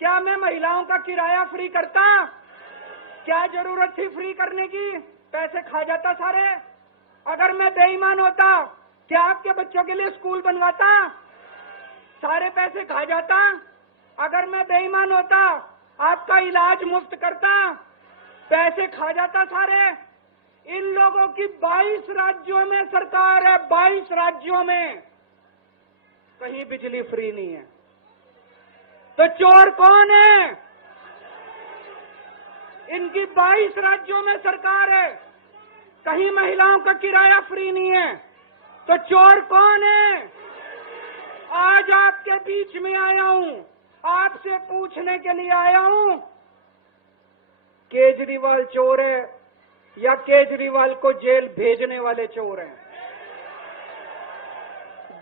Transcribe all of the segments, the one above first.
क्या मैं महिलाओं का किराया फ्री करता? क्या जरूरत थी फ्री करने की? पैसे खा जाता सारे। अगर मैं बेईमान होता, क्या आपके बच्चों के लिए स्कूल बनवाता? सारे पैसे खा जाता। अगर मैं बेईमान होता, आपका इलाज मुफ्त करता? पैसे खा जाता सारे। इन लोगों की 22 राज्यों में सरकार है, 22 राज्यों में कहीं बिजली फ्री नहीं है। तो चोर कौन है? इनकी 22 राज्यों में सरकार है, कहीं महिलाओं का किराया फ्री नहीं है। तो चोर कौन है? आज आपके बीच में आया हूं, आपसे पूछने के लिए आया हूं, केजरीवाल चोर है या केजरीवाल को जेल भेजने वाले चोर हैं?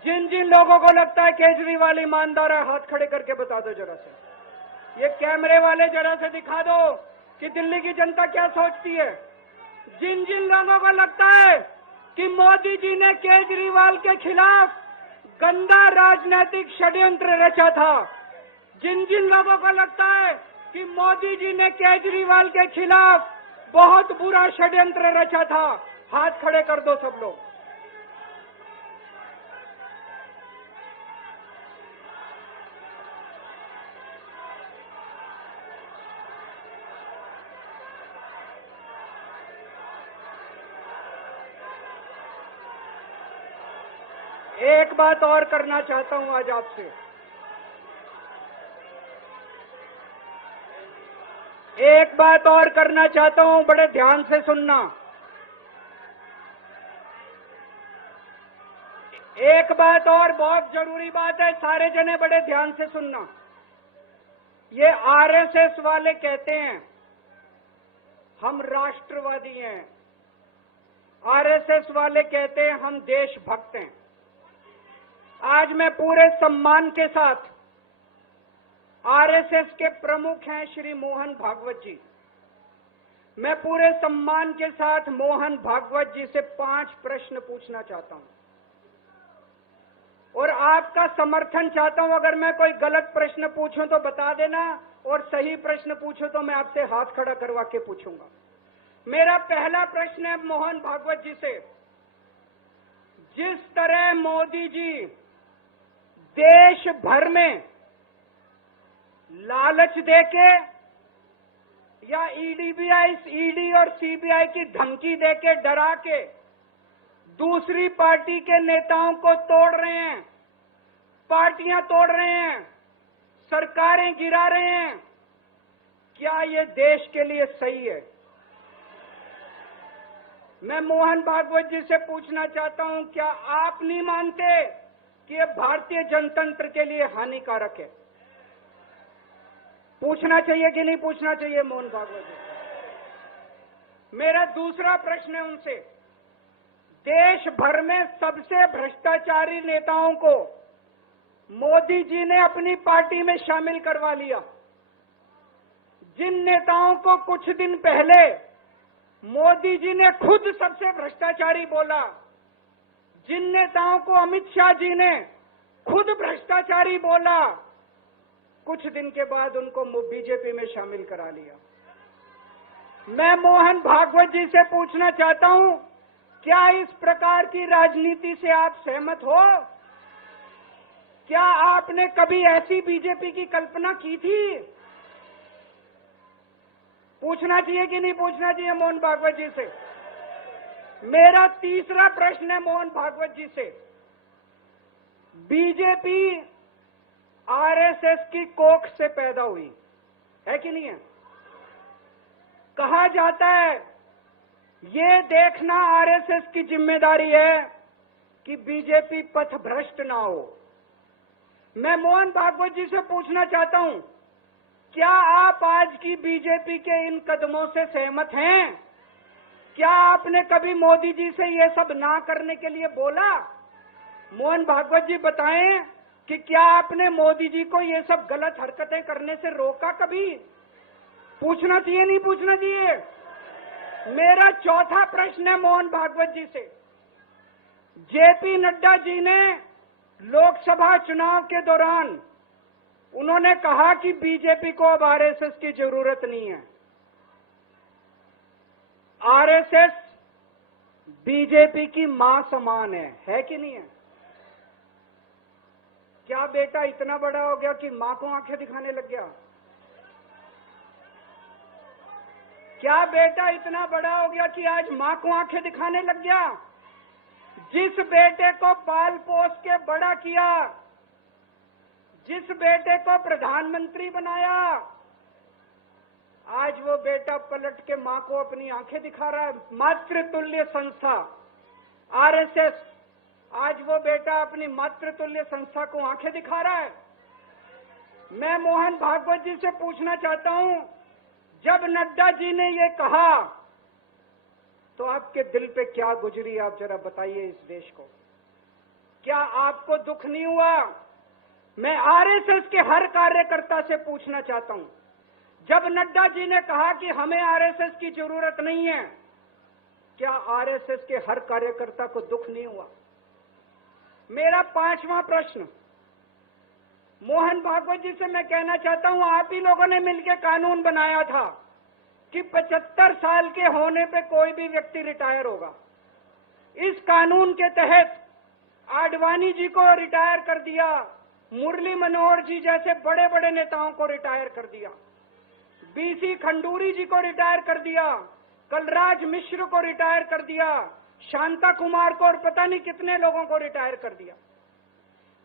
जिन जिन लोगों को लगता है केजरीवाल ईमानदार है, हाथ खड़े करके बता दो जरा से। ये कैमरे वाले जरा से दिखा दो कि दिल्ली की जनता क्या सोचती है। जिन जिन लोगों को लगता है कि मोदी जी ने केजरीवाल के खिलाफ गंदा राजनीतिक षड्यंत्र रचा था, जिन जिन लोगों को लगता है कि मोदी जी ने केजरीवाल के खिलाफ बहुत बुरा षड्यंत्र रचा था, हाथ खड़े कर दो सब लोग। एक बात और करना चाहता हूं आज आपसे। एक बात और करना चाहता हूं, बड़े ध्यान से सुनना। एक बात और बहुत जरूरी बात है, सारे जने बड़े ध्यान से सुनना। ये आरएसएस वाले कहते हैं हम राष्ट्रवादी हैं, आरएसएस वाले कहते हैं हम देशभक्त हैं। आज मैं पूरे सम्मान के साथ, आरएसएस के प्रमुख हैं श्री मोहन भागवत जी, मैं पूरे सम्मान के साथ मोहन भागवत जी से 5 प्रश्न पूछना चाहता हूं और आपका समर्थन चाहता हूं। अगर मैं कोई गलत प्रश्न पूछूं तो बता देना, और सही प्रश्न पूछूं तो मैं आपसे हाथ खड़ा करवा के पूछूंगा। मेरा पहला प्रश्न है मोहन भागवत जी से। जिस तरह मोदी जी देश भर में लालच देके या ईडी और सीबीआई की धमकी देके, डरा के दूसरी पार्टी के नेताओं को तोड़ रहे हैं, पार्टियां तोड़ रहे हैं, सरकारें गिरा रहे हैं, क्या ये देश के लिए सही है? मैं मोहन भागवत जी से पूछना चाहता हूं, क्या आप नहीं मानते कि ये भारतीय जनतंत्र के लिए हानिकारक है? पूछना चाहिए कि नहीं पूछना चाहिए मोहन भागवत जी? मेरा दूसरा प्रश्न है उनसे, देश भर में सबसे भ्रष्टाचारी नेताओं को मोदी जी ने अपनी पार्टी में शामिल करवा लिया। जिन नेताओं को कुछ दिन पहले मोदी जी ने खुद सबसे भ्रष्टाचारी बोला, जिन नेताओं को अमित शाह जी ने खुद भ्रष्टाचारी बोला, कुछ दिन के बाद उनको बीजेपी में शामिल करा लिया। मैं मोहन भागवत जी से पूछना चाहता हूं, क्या इस प्रकार की राजनीति से आप सहमत हो? क्या आपने कभी ऐसी बीजेपी की कल्पना की थी? पूछना चाहिए कि नहीं पूछना चाहिए मोहन भागवत जी से? मेरा तीसरा प्रश्न है मोहन भागवत जी से, बीजेपी आरएसएस की कोख से पैदा हुई है कि नहीं है? कहा जाता है ये देखना आरएसएस की जिम्मेदारी है कि बीजेपी पथभ्रष्ट ना हो। मैं मोहन भागवत जी से पूछना चाहता हूं, क्या आप आज की बीजेपी के इन कदमों से सहमत हैं? क्या आपने कभी मोदी जी से ये सब ना करने के लिए बोला? मोहन भागवत जी बताएं कि क्या आपने मोदी जी को ये सब गलत हरकतें करने से रोका कभी? पूछना चाहिए नहीं पूछना चाहिए? मेरा चौथा प्रश्न है मोहन भागवत जी से, जेपी नड्डा जी ने लोकसभा चुनाव के दौरान उन्होंने कहा कि बीजेपी को अब आरएसएस की जरूरत नहीं है। आरएसएस बीजेपी की मां समान है कि नहीं है? क्या बेटा इतना बड़ा हो गया कि मां को आंखें दिखाने लग गया? क्या बेटा इतना बड़ा हो गया कि आज मां को आंखें दिखाने लग गया? जिस बेटे को पाल पोस के बड़ा किया, जिस बेटे को प्रधानमंत्री बनाया, आज वो बेटा पलट के मां को अपनी आंखें दिखा रहा है। मातृतुल्य संस्था आरएसएस, आज वो बेटा अपनी मातृतुल्य संस्था को आंखें दिखा रहा है। मैं मोहन भागवत जी से पूछना चाहता हूं, जब नड्डा जी ने ये कहा तो आपके दिल पे क्या गुजरी, आप जरा बताइए इस देश को। क्या आपको दुख नहीं हुआ? मैं आरएसएस के हर कार्यकर्ता से पूछना चाहता हूं, जब नड्डा जी ने कहा कि हमें आरएसएस की जरूरत नहीं है, क्या आरएसएस के हर कार्यकर्ता को दुख नहीं हुआ? मेरा 5वां प्रश्न मोहन भागवत जी से मैं कहना चाहता हूं, आप ही लोगों ने मिलकर कानून बनाया था कि 75 साल के होने पे कोई भी व्यक्ति रिटायर होगा। इस कानून के तहत आडवाणी जी को रिटायर कर दिया, मुरली मनोहर जी जैसे बड़े बड़े नेताओं को रिटायर कर दिया, बीसी खंडूरी जी को रिटायर कर दिया, कलराज मिश्र को रिटायर कर दिया, शांता कुमार को और पता नहीं कितने लोगों को रिटायर कर दिया।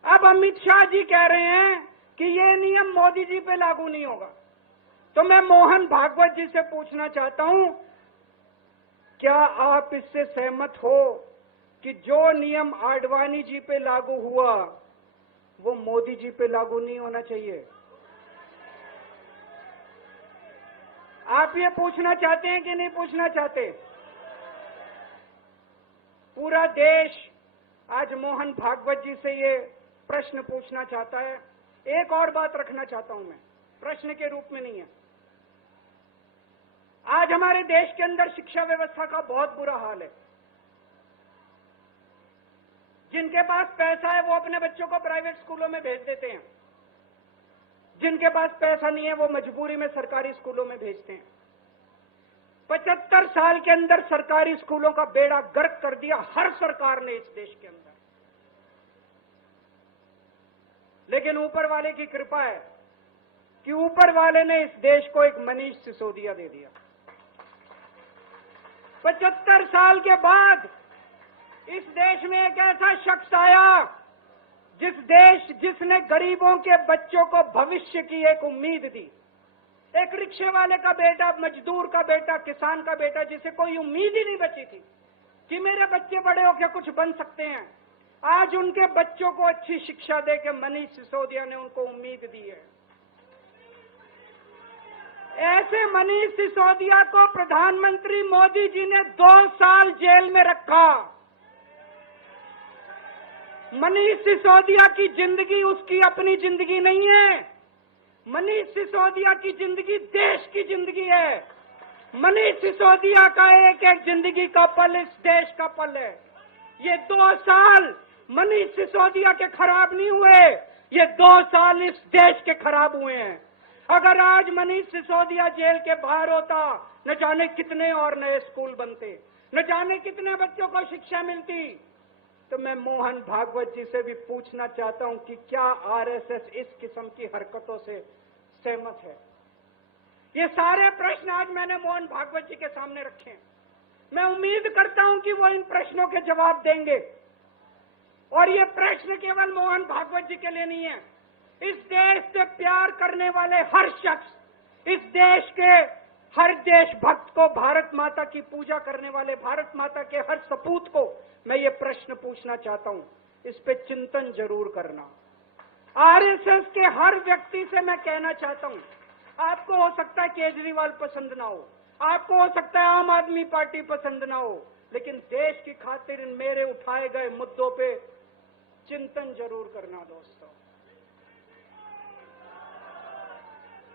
अब अमित शाह जी कह रहे हैं कि ये नियम मोदी जी पे लागू नहीं होगा। तो मैं मोहन भागवत जी से पूछना चाहता हूं, क्या आप इससे सहमत हो कि जो नियम आडवाणी जी पे लागू हुआ वो मोदी जी पे लागू नहीं होना चाहिए? आप ये पूछना चाहते हैं कि नहीं पूछना चाहते? पूरा देश आज मोहन भागवत जी से ये प्रश्न पूछना चाहता है। एक और बात रखना चाहता हूं मैं, प्रश्न के रूप में नहीं है। आज हमारे देश के अंदर शिक्षा व्यवस्था का बहुत बुरा हाल है। जिनके पास पैसा है वो अपने बच्चों को प्राइवेट स्कूलों में भेज देते हैं, जिनके पास पैसा नहीं है वो मजबूरी में सरकारी स्कूलों में भेजते हैं। 75 साल के अंदर सरकारी स्कूलों का बेड़ा गर्क कर दिया हर सरकार ने इस देश के अंदर। लेकिन ऊपर वाले की कृपा है कि ऊपर वाले ने इस देश को एक मनीष सिसोदिया दे दिया। 75 साल के बाद इस देश में एक ऐसा शख्स आया जिसने गरीबों के बच्चों को भविष्य की एक उम्मीद दी। एक रिक्शे वाले का बेटा, मजदूर का बेटा, किसान का बेटा, जिसे कोई उम्मीद ही नहीं बची थी कि मेरे बच्चे बड़े होकर कुछ बन सकते हैं, आज उनके बच्चों को अच्छी शिक्षा देकर मनीष सिसोदिया ने उनको उम्मीद दी है। ऐसे मनीष सिसोदिया को प्रधानमंत्री मोदी जी ने 2 साल जेल में रखा। मनीष सिसोदिया की जिंदगी उसकी अपनी जिंदगी नहीं है। मनीष सिसोदिया की जिंदगी देश की जिंदगी है। मनीष सिसोदिया का एक एक जिंदगी का पल इस देश का पल है। ये 2 साल मनीष सिसोदिया के खराब नहीं हुए, ये 2 साल इस देश के खराब हुए हैं। अगर आज मनीष सिसोदिया जेल के बाहर होता, न जाने कितने और नए स्कूल बनते, न जाने कितने बच्चों को शिक्षा मिलती। तो मैं मोहन भागवत जी से भी पूछना चाहता हूं कि क्या आरएसएस इस किस्म की हरकतों से सहमत है? ये सारे प्रश्न आज मैंने मोहन भागवत जी के सामने रखे हैं। मैं उम्मीद करता हूं कि वो इन प्रश्नों के जवाब देंगे। और ये प्रश्न केवल मोहन भागवत जी के लिए नहीं है। इस देश से प्यार करने वाले हर शख्स, इस देश के हर देशभक्त को, भारत माता की पूजा करने वाले भारत माता के हर सपूत को मैं ये प्रश्न पूछना चाहता हूं, इस पे चिंतन जरूर करना। आरएसएस के हर व्यक्ति से मैं कहना चाहता हूं, आपको हो सकता है केजरीवाल पसंद ना हो, आपको हो सकता है आम आदमी पार्टी पसंद ना हो, लेकिन देश की खातिर इन मेरे उठाए गए मुद्दों पे चिंतन जरूर करना दोस्तों।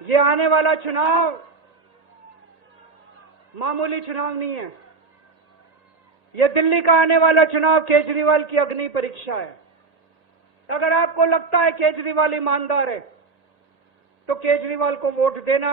ये आने वाला चुनाव मामूली चुनाव नहीं है। ये दिल्ली का आने वाला चुनाव केजरीवाल की अग्नि परीक्षा है। अगर आपको लगता है केजरीवाल ईमानदार है, तो केजरीवाल को वोट देना